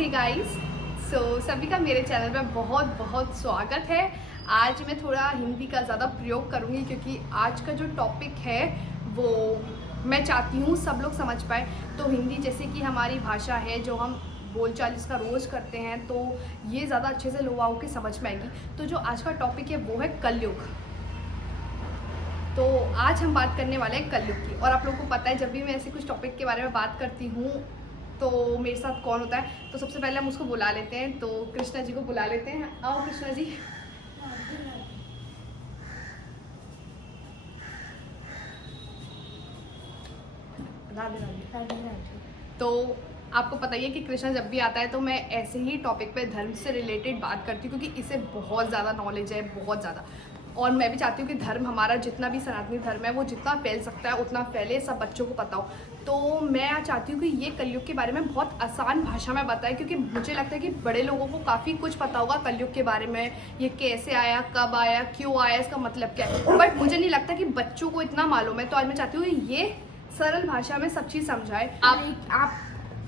Radhe guys. सभी का मेरे चैनल में बहुत बहुत स्वागत है। आज मैं थोड़ा हिंदी का ज़्यादा प्रयोग करूँगी क्योंकि आज का जो टॉपिक है वो मैं चाहती हूँ सब लोग समझ पाए। तो हिंदी जैसे कि हमारी भाषा है जो हम बोलचाल जिसका रोज़ करते हैं, तो ये ज़्यादा अच्छे से लोगों के समझ में आएगी। तो जो आज का टॉपिक है वो है कलयुग। तो आज हम बात करने वाले हैं कलयुग की। और आप लोगों को पता है जब भी मैं ऐसे कुछ टॉपिक के बारे में बात करती हूँ तो मेरे साथ कौन होता है। तो सबसे पहले हम उसको बुला लेते हैं। तो कृष्णा जी को बुला लेते हैं। आओ कृष्णा जी। राधे राधे। तो आपको पता ही है कि कृष्णा जब भी आता है तो मैं ऐसे ही टॉपिक पे धर्म से रिलेटेड बात करती हूँ क्योंकि इसे बहुत ज़्यादा नॉलेज है, बहुत ज़्यादा। और मैं भी चाहती हूँ कि धर्म हमारा जितना भी सनातनी धर्म है वो जितना फैल सकता है उतना फैले, सब बच्चों को पता हो। तो मैं चाहती हूँ कि ये कलयुग के बारे में बहुत आसान भाषा में बताएं क्योंकि मुझे लगता है कि बड़े लोगों को काफ़ी कुछ पता होगा कलयुग के बारे में। ये कैसे आया, कब आया, क्यों आया, इसका मतलब क्या है, बट मुझे नहीं लगता कि बच्चों को इतना मालूम है। तो आज मैं चाहती हूँ ये सरल भाषा में सब चीज़ समझाए आप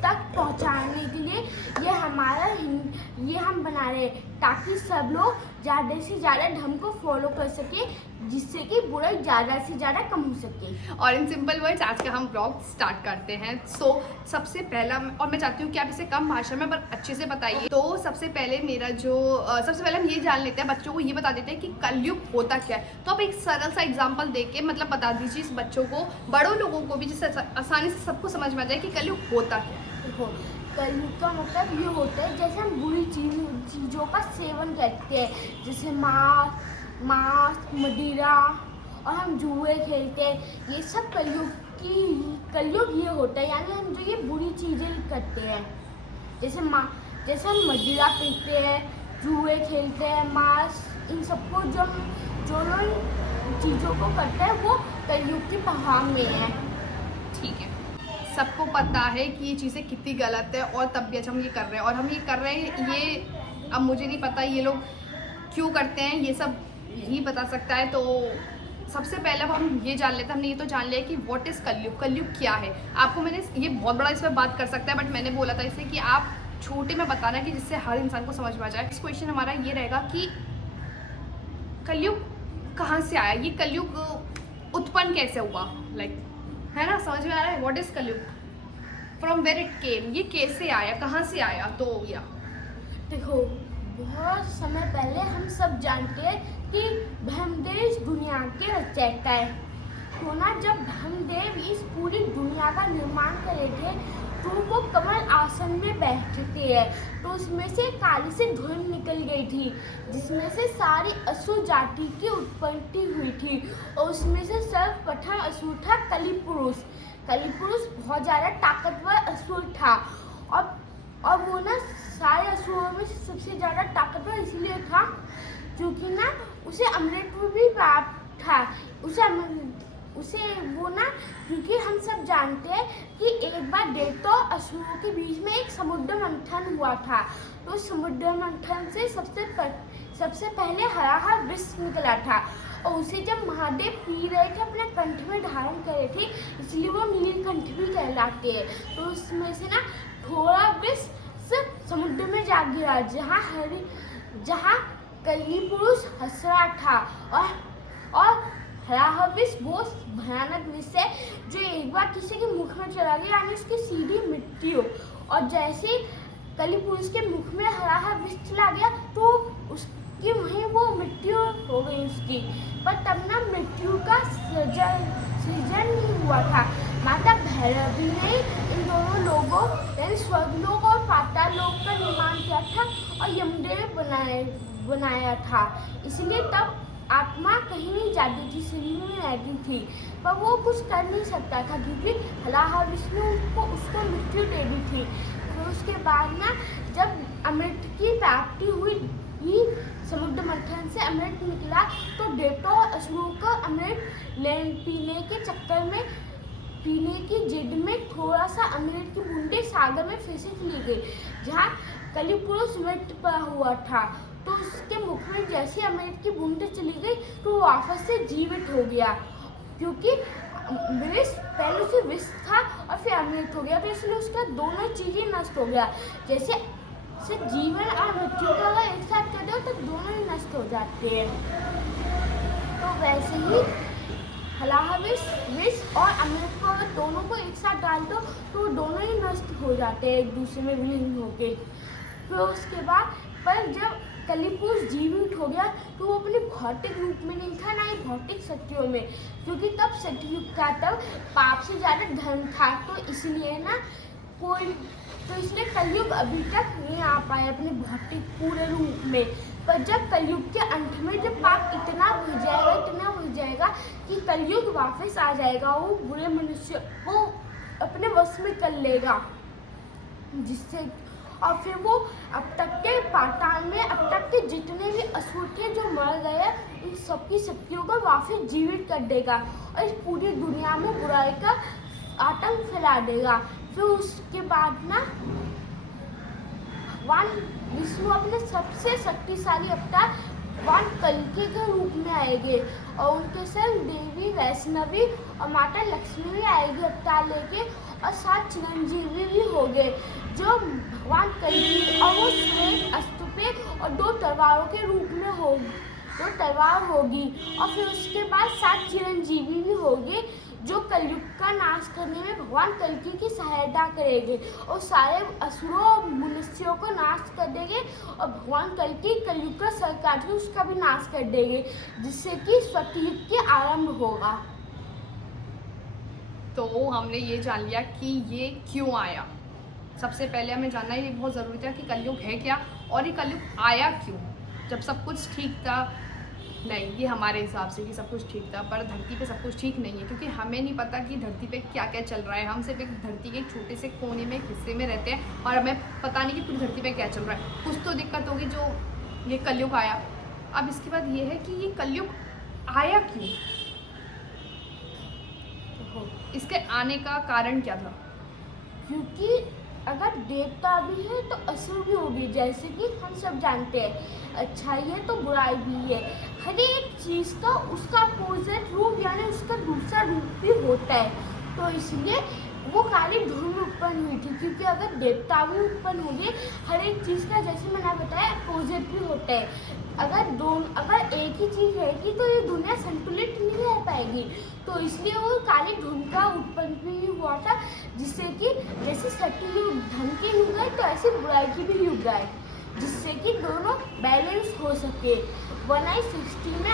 तक पहुंचाने के लिए ये हम बना रहे हैं ताकि सब लोग ज़्यादा से ज़्यादा धर्म को फॉलो कर सके, जिससे कि बुराई ज़्यादा से ज़्यादा कम हो सके। और इन सिंपल वर्ड्स आज का हम ब्लॉग स्टार्ट करते हैं। सबसे पहला, और मैं चाहती हूँ कि आप इसे कम भाषा में पर अच्छे से बताइए। तो सबसे पहले हम ये जान लेते हैं, बच्चों को ये बता देते हैं कि कलयुग होता क्या है। तो आप एक सरल सा एग्जाम्पल दे के मतलब बता दीजिए इस बच्चों को, बड़ों लोगों को भी, जिससे आसानी से सबको समझ में आ जाए कि कलयुग होता क्या है। देखो, कलयुग का मतलब ये होता है जैसे हम बुरी चीज़ों का सेवन करते हैं, जैसे मांस, मदिरा, और हम जुए खेलते हैं। ये सब कलयुग ये होता है, यानी हम जो ये बुरी चीज़ें करते हैं, जैसे हम मदिरा पीते हैं, जुए खेलते हैं, मांस, इन सबको जो लोग चीज़ों को करते हैं वो कलयुग के प्रभाव में है। ठीक है, सबको पता है कि ये चीज़ें कितनी गलत है और तब भी अच्छा हम ये कर रहे हैं। और हम ये कर रहे हैं, ये अब मुझे नहीं पता ये लोग क्यों करते हैं, ये सब यही बता सकता है। तो सबसे पहले हम ये जान लेते हैं, हमने ये तो जान लिया कि व्हाट इज़ कलयुग, कलयुग क्या है। आपको मैंने ये बहुत बड़ा इस पर बात कर सकता है, बट मैंने बोला था इसे कि आप छोटे में बताना कि जिससे हर इंसान को समझ में आ जाए। इस क्वेश्चन हमारा ये रहेगा कि कलयुग कहाँ से आया, ये कलयुग उत्पन्न कैसे हुआ, लाइक, है ना, समझ में आ रहा है। व्हाट इज कलयुग, फ्रॉम वेयर इट केम, ये कैसे आया, कहाँ से आया। तो या देखो, बहुत समय पहले हम सब जानते हैं कि ब्रह्मदेव इस दुनिया के रचयिता है। तो ना, जब ब्रह्मदेव इस पूरी दुनिया का निर्माण कर रहे थे तो वो कमल आसन में बैठते हैं, तो उसमें से काली से धुआं निकल गई थी जिसमें से सारी असुर जाति की उत्पत्ति हुई थी। और उसमें से सर्वप्रथम असुर था कलिपुरुष। कलिपुरुष बहुत ज़्यादा ताकतवर असुर था और वो ना सारे असुरों में से सबसे ज़्यादा ताकतवर इसलिए था क्योंकि ना उसे अमृत भी प्राप्त था। उसे वो ना, क्योंकि हम सब जानते हैं कि एक बार देवता और असुरों के बीच में एक समुद्र मंथन हुआ था। तो समुद्र मंथन से सबसे पहले हरा विष निकला था और उसे जब महादेव पी रहे थे, अपने कंठ में धारण कर रहे थे, इसलिए वो नीलकंठ भी कहलाते हैं। तो उसमें से ना थोड़ा विष समुद्र में जा गिरा जहाँ कलिपुरुष हंस रहा था। और हरा विष बहुत भयानक विष है जो एक बार किसी के मुख में चला गया, यानी उसकी सीधी मृत्यु। और जैसे कलिपुरुष के मुख में हरा विष चला गया तो उसकी वहीं वो मृत्यु हो गई उसकी। पर तब ना मृत्यु का सृजन नहीं हुआ था। माता भैरवी ने इन दोनों लोगों यानी स्वर्गलोक और पाताल लोक का निर्माण किया था और यमदेव बनाया था। इसलिए तब आत्मा कहीं नहीं जाती थी, शरीर में रहती थी, पर वो कुछ कर नहीं सकता था क्योंकि हलाहा विष्णु उसको मृत्यु दे दी थी। फिर उसके बाद ना जब अमृत की प्राप्ति हुई, समुद्र मंथन से अमृत निकला, तो देवता और असुरों को अमृत पीने के चक्कर में, पीने की जिद में थोड़ा सा अमृत की बूंदे सागर में फिर से चली गई जहाँ कलिपुरुष मृत पड़ा हुआ था। तो उसके मुख में जैसे अमृत की बूंदें चली गई तो वो वापस से जीवित हो गया, क्योंकि विष पहले से विष था और फिर अमृत हो गया, तो इसलिए उसका दोनों चीज़ें नष्ट हो गया। जैसे से जीवन और मृत्यु को अगर एक साथ कर दो तो दोनों ही नष्ट हो जाते हैं। तो वैसे ही हलाहा विष और अमृत को अगर दोनों को एक साथ डाल दो तो दोनों ही नष्ट हो जाते हैं एक दूसरे में विलीन होके। फिर उसके बाद पर जब कलिपुरुष जीवित हो गया तो वो अपने भौतिक रूप में नहीं था, ना ही भौतिक शक्तियों में, क्योंकि तब सतयुग था, तब पाप से ज़्यादा धर्म था। तो इसलिए ना इसलिए कलयुग अभी तक नहीं आ पाया अपने भौतिक पूरे रूप में। पर जब कलयुग के अंत में जब पाप इतना बढ़ जाएगा कि कलयुग वापस आ जाएगा, वो बुरे मनुष्य को अपने वश में कर लेगा, जिससे और फिर वो अब तक के पाताल में अब तक के जितने भी असुर थे जो मर गए उन सबकी शक्तियों को वापस जीवित कर देगा और इस पूरी दुनिया में बुराई का आतंक फैला देगा। फिर उसके बाद ना भगवान विष्णु अपने सबसे शक्तिशाली अवतार भगवान कल्कि के रूप में आएंगे और उनके संग देवी वैष्णवी और माता लक्ष्मी भी आएगी अवतार लेके और 7 चिरंजीवी भी होंगे जो भगवान कल्कि और वो श्वेत अस्तु पे और 2 तलवारों के रूप में होगी, 2 तलवार होगी और फिर उसके बाद 7 चिरंजीवी भी होंगे जो कलयुग का नाश करने में भगवान कल्कि की सहायता करेंगे और सारे असुरों और मनुष्यों को नाश कर देंगे और भगवान कल्कि कलयुग का सरकार उसका भी नाश कर देंगे, जिससे कि सतयुग के आरंभ होगा। तो हमने ये जान लिया कि ये क्यों आया। सबसे पहले हमें जानना ये बहुत ज़रूरी था कि कलयुग है क्या और ये कलयुग आया क्यों, जब सब कुछ ठीक था। नहीं, ये हमारे हिसाब से कि सब कुछ ठीक था, पर धरती पे सब कुछ ठीक नहीं है, क्योंकि हमें नहीं पता कि धरती पे क्या क्या चल रहा है। हम सिर्फ एक धरती के छोटे से कोने में, एक हिस्से में रहते हैं और हमें पता नहीं कि पूरी धरती पे क्या चल रहा है। कुछ तो दिक्कत होगी जो ये कलयुग आया। अब इसके बाद ये है कि ये कलयुग आया क्यों, इसके आने का कारण क्या था। क्योंकि अगर देवता भी है तो असुर भी होगी, जैसे कि हम सब जानते हैं अच्छाई है तो बुराई भी है। हर एक चीज़ का उसका अपोजिट रूप यानी उसका दूसरा रूप भी होता है। तो इसलिए वो काली धूम उत्पन्न हुई थी, क्योंकि अगर देवता भी उत्पन्न हो गए, हर एक चीज़ का जैसे मैंने बताया अपोजिट भी होता है। अगर एक ही चीज़ रहेगी तो ये दुनिया संतुलित नहीं रह पाएगी। तो इसलिए वो काली धूम का उत्पन्न भी हुआ था, जिससे कि जैसे सतयुग धन के युग है तो ऐसे बुराई की भी युग है, जिससे कि दोनों बैलेंस हो सके, वरना इस सृष्टि में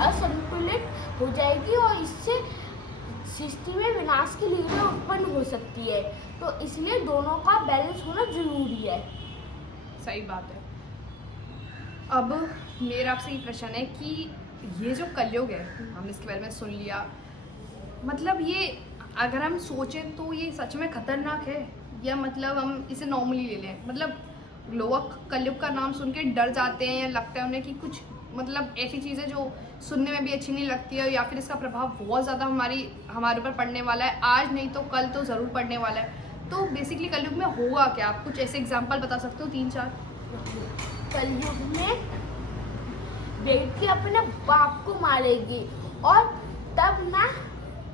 असंतुलित हो जाएगी और इससे सृष्टि में विनाश की लीला उत्पन्न हो सकती है। तो इसलिए दोनों का बैलेंस होना जरूरी है। सही बात है। अब मेरा आपसे ये प्रश्न है कि ये जो कलयुग है, हमने इसके बारे में सुन लिया, मतलब ये अगर हम सोचें तो ये सच में खतरनाक है या मतलब हम इसे नॉर्मली ले लें। मतलब लोग कलयुग का नाम सुन के डर जाते हैं या लगता है उन्हें कि कुछ मतलब ऐसी चीज़ें जो सुनने में भी अच्छी नहीं लगती है, या फिर इसका प्रभाव बहुत ज़्यादा हमारे ऊपर पड़ने वाला है, आज नहीं तो कल तो ज़रूर पड़ने वाला है। तो बेसिकली कलयुग में होगा क्या, आप कुछ ऐसे एग्जाम्पल बता सकते हो 3-4? कलयुग में बेटी अपने बाप को मारेगी और तब ना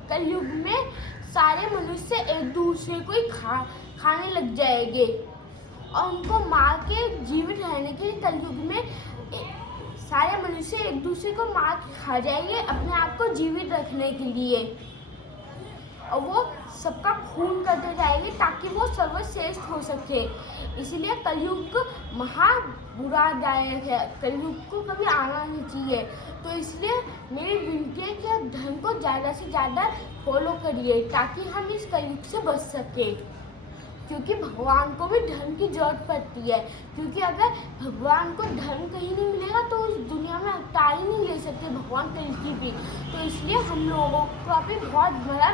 कलयुग में सारे मनुष्य एक दूसरे को ही खाने लग जाएंगे और उनको मार के जीवित रहने के लिए कलयुग में सारे मनुष्य एक दूसरे को मार के खा जाएंगे अपने आप को जीवित रखने के लिए, और वो सबका खून करते जाएंगे ताकि वो सर्वश्रेष्ठ हो सके। इसलिए कलयुग महा बुरादायक है, कलयुग को कभी आना नहीं चाहिए। तो इसलिए मेरी विनती है कि आप धर्म को ज़्यादा से ज़्यादा फॉलो करिए ताकि हम इस कलयुग से बच सके, क्योंकि भगवान को भी धर्म की जरूरत पड़ती है। क्योंकि अगर भगवान को धर्म कहीं नहीं मिलेगा तो उस दुनिया में अवतार ही नहीं ले सकते भगवान कल्कि भी। तो इसलिए हम लोगों का भी बहुत बड़ा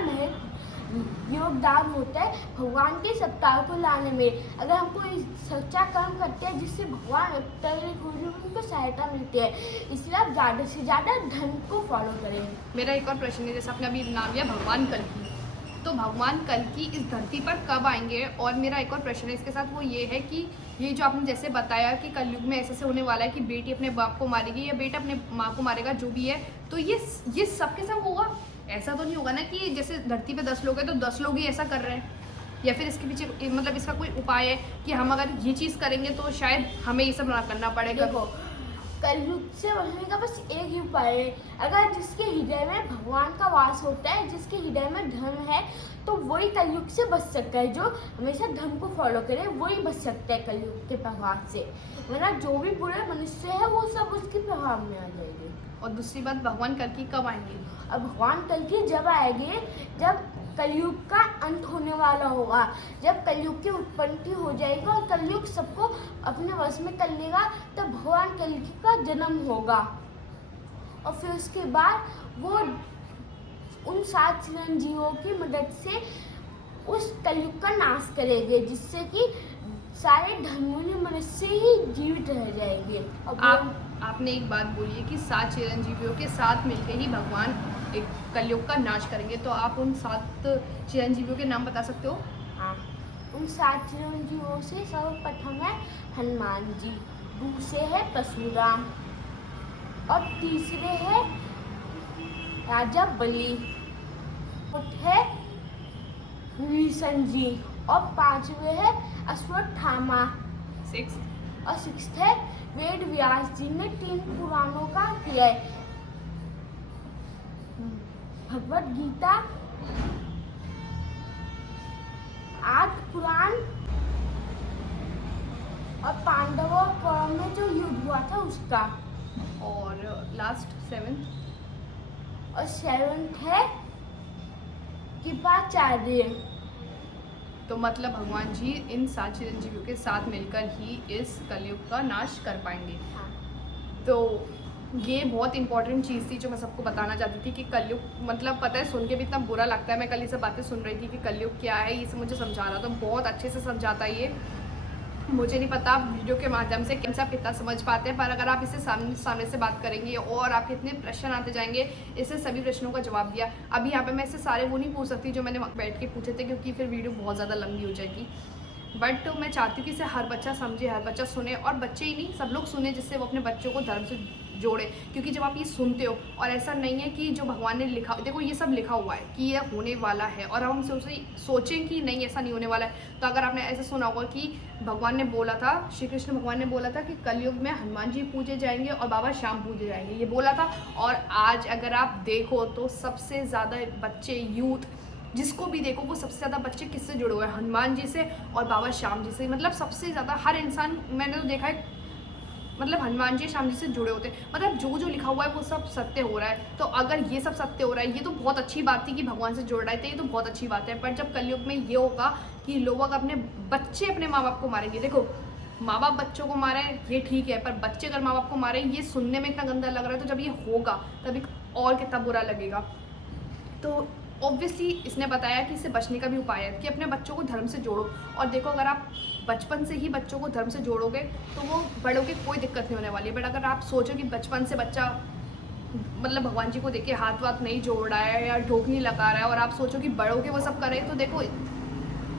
योगदान होता है भगवान के इस अवतार को लाने में। अगर हम कोई सच्चा काम करते हैं जिससे भगवान अवतार उनको सहायता मिलती है, इसलिए आप ज़्यादा से ज़्यादा धर्म को फॉलो करें। मेरा एक और प्रश्न है, जैसे आपने अभी नाम लिया भगवान कल्कि, तो भगवान कल्कि इस धरती पर कब आएंगे? और मेरा एक और प्रश्न है इसके साथ, वो ये है कि ये जो आपने जैसे बताया कि कलयुग में ऐसे होने वाला है कि बेटी अपने बाप को मारेगी या बेटा अपने माँ को मारेगा, जो भी है, तो ये सब के सब होगा? ऐसा तो नहीं होगा ना कि जैसे धरती पे 10 लोग हैं तो 10 लोग ही ऐसा कर रहे हैं, या फिर इसके पीछे मतलब इसका कोई उपाय है कि हम अगर ये चीज़ करेंगे तो शायद हमें ये सब ना करना पड़ेगा? देखो, कलयुग से बचने का बस एक ही उपाय है। अगर जिसके हृदय में भगवान का वास होता है, जिसके हृदय में धर्म है, तो वही कलयुग से बच सकता है। जो हमेशा धर्म को फॉलो करे वही बच सकता है कलयुग के प्रभाव से, वरना जो भी बुरे मनुष्य है वो सब उसके प्रभाव में आ जाएंगे। और दूसरी बात, भगवान कल की कब आएंगे? अब भगवान कल की जब आएंगे जब कलयुग का अंत होने वाला होगा, जब कलयुग की उत्पत्ति हो जाएगी और कलयुग सबको अपने वश में कर लेगा, तब भगवान कलयुग का जन्म होगा। और फिर उसके बाद वो उन 7 चिरंजीवों की मदद से उस कलयुग का नाश करेंगे, जिससे कि सारे धर्मों मनुष्य ही जीवित रह जाएंगे। आपने एक बात बोली है कि 7 चिरंजीवियों के साथ मिलकर ही भगवान एक कलयुग का नाश करेंगे, तो आप उन 7 चिरंजीवियों के नाम बता सकते हो? हाँ, उन 7 चिरंजीवियों से सर्वप्रथम है हनुमान जी, दूसरे है परशुराम, और तीसरे है राजा बलि, चौथे है विभीषण जी, और 5वें है अश्वत्थामा, 6 और 6th है वेद व्यास जी ने 3 पुराणों का किया है, भगवत गीता, 8 पुराण, और पांडवों में जो युद्ध हुआ था उसका, और लास्ट 7th? और 7th है कृपाचार्य। तो मतलब भगवान जी इन 7 चिरंजीवियों के साथ मिलकर ही इस कलयुग का नाश कर पाएंगे। हाँ। तो ये बहुत इंपॉर्टेंट चीज़ थी जो मैं सबको बताना चाहती थी कि कलयुग मतलब पता है सुन के भी इतना बुरा लगता है। मैं कल ये सब बातें सुन रही थी कि कलयुग क्या है, ये सब मुझे समझा रहा था, बहुत अच्छे से समझाता है ये। मुझे नहीं पता वीडियो के माध्यम से कैसे आप कितना समझ पाते हैं, पर अगर आप इसे सामने से बात करेंगे और आपके इतने प्रश्न आते जाएंगे, इससे सभी प्रश्नों का जवाब दिया। अभी यहाँ पे मैं इससे सारे वो नहीं पूछ सकती जो मैंने बैठ के पूछे थे, क्योंकि फिर वीडियो बहुत ज़्यादा लंबी हो जाएगी। बट मैं चाहती हूँ कि इसे हर बच्चा समझे, हर बच्चा सुने, और बच्चे ही नहीं सब लोग सुने, जिससे वो अपने बच्चों को धर्म से जोड़े। क्योंकि जब आप ये सुनते हो, और ऐसा नहीं है कि जो भगवान ने लिखा, देखो ये सब लिखा हुआ है कि ये होने वाला है, और हम सोचें कि नहीं ऐसा नहीं होने वाला है। तो अगर आपने ऐसा सुना होगा कि भगवान ने बोला था, श्री कृष्ण भगवान ने बोला था कि कलयुग में हनुमान जी पूजे जाएंगे और बाबा श्याम पूजे जाएंगे, ये बोला था। और आज अगर आप देखो तो सबसे ज़्यादा बच्चे, यूथ, जिसको भी देखो वो सबसे ज़्यादा बच्चे किससे जुड़े हुए हैं? हनुमान जी से और बाबा श्याम जी से। मतलब सबसे ज़्यादा हर इंसान, मैंने तो देखा है, मतलब हनुमान जी श्याम जी से जुड़े होते हैं। मतलब जो जो लिखा हुआ है वो सब सत्य हो रहा है। तो अगर ये सब सत्य हो रहा है, ये तो बहुत अच्छी बात थी कि भगवान से जुड़ रहे थे, ये तो बहुत अच्छी बात है। पर जब कलयुग में ये होगा कि लोग अपने बच्चे अपने माँ बाप को मारेंगे, देखो माँ बाप बच्चों को मारे ये ठीक है, पर बच्चे अगर माँ बाप को मारे, ये सुनने में इतना गंदा लग रहा है। तो जब ये होगा तभी और कितना बुरा लगेगा। तो ऑब्वियसली इसने बताया कि इससे बचने का भी उपाय है कि अपने बच्चों को धर्म से जोड़ो। और देखो अगर आप बचपन से ही बच्चों को धर्म से जोड़ोगे तो वो बड़ों के कोई दिक्कत नहीं होने वाली है। बट अगर आप सोचो कि बचपन से बच्चा मतलब भगवान जी को देख के हाथ वाथ नहीं जोड़ रहा है या ढोक नहीं लगा रहा है, और आप सोचो कि बड़ों के वो सब करे, तो देखो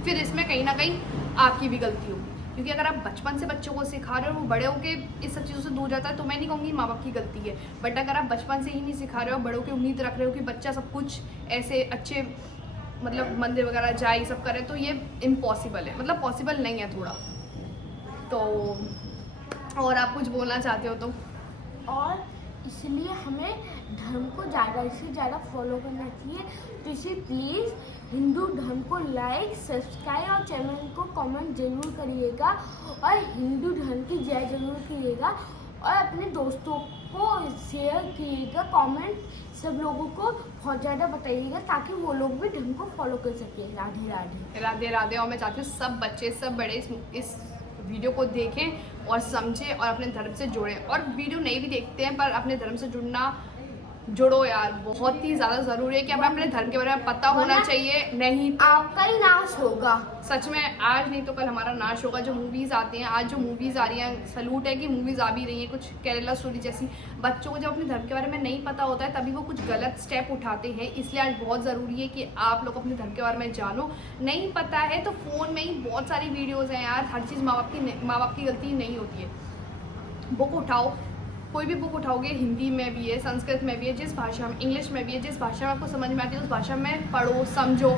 फिर इसमें कहीं ना कहीं आपकी भी गलती होगी। क्योंकि अगर आप बचपन से बच्चों को सिखा रहे हो और वो बड़े होके इस सब चीज़ों से दूर जाता है, तो मैं नहीं कहूँगी माँ बाप की गलती है। बट अगर आप बचपन से ही नहीं सिखा रहे हो, बड़ों की उम्मीद रख रहे हो कि बच्चा सब कुछ ऐसे अच्छे मतलब मंदिर वगैरह जाए, सब करे, तो ये इम्पॉसिबल है, मतलब पॉसिबल नहीं है थोड़ा। तो और आप कुछ बोलना चाहते हो तो? और इसलिए हमें धर्म को ज़्यादा से ज़्यादा फॉलो करना चाहिए। तो इसे प्लीज़ हिंदू धर्म को लाइक, सब्सक्राइब और चैनल को कमेंट जरूर करिएगा, और हिंदू धर्म की जय जरूर करिएगा, और अपने दोस्तों को शेयर कीजिएगा, कमेंट सब लोगों को बहुत ज़्यादा बताइएगा, ताकि वो लोग भी धर्म को फॉलो कर सकें। राधे राधे। राधे राधे। और मैं चाहती हूँ सब बच्चे, सब बड़े इस वीडियो को देखें और समझें और अपने धर्म से जुड़ें। और वीडियो नहीं भी देखते हैं पर अपने धर्म से जुड़ो यार, बहुत ही ज़्यादा ज़रूरी है कि हमें अपने धर्म के बारे में पता होना चाहिए। नहीं तो आपका ही नाश होगा, सच में, आज नहीं तो कल हमारा नाश होगा। जो मूवीज़ आती हैं, आज जो मूवीज़ आ रही हैं, सलूट है कि मूवीज़ आ भी रही हैं कुछ केरला स्टोरी जैसी। बच्चों को जब अपने धर्म के बारे में नहीं पता होता है तभी वो कुछ गलत स्टेप उठाते हैं। इसलिए आज बहुत ज़रूरी है कि आप लोग अपने धर्म के बारे में जानो। नहीं पता है तो फ़ोन में ही बहुत सारी वीडियोज़ हैं यार, हर चीज़ माँ बाप की गलती नहीं होती है। बुक उठाओ, कोई भी बुक उठाओगे, हिंदी में भी है, संस्कृत में भी है, जिस भाषा में, इंग्लिश में भी है, जिस भाषा में आपको समझ में आती है उस भाषा में पढ़ो, समझो,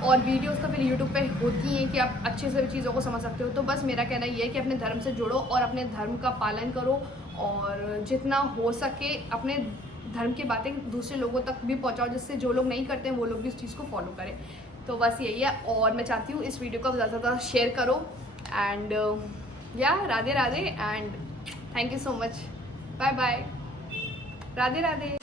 और वीडियोस तो फिर यूट्यूब पे होती हैं कि आप अच्छे से चीज़ों को समझ सकते हो। तो बस मेरा कहना ये है कि अपने धर्म से जुड़ो और अपने धर्म का पालन करो, और जितना हो सके अपने धर्म की बातें दूसरे लोगों तक भी पहुंचाओ, जिससे जो लोग नहीं करते हैं वो लोग भी उस चीज़ को फॉलो करें। तो बस यही है, और मैं चाहती हूँ इस वीडियो को ज़्यादा से ज़्यादा शेयर करो। एंड या Radhe Radhe and thank you so much, bye bye, Radhe Radhe.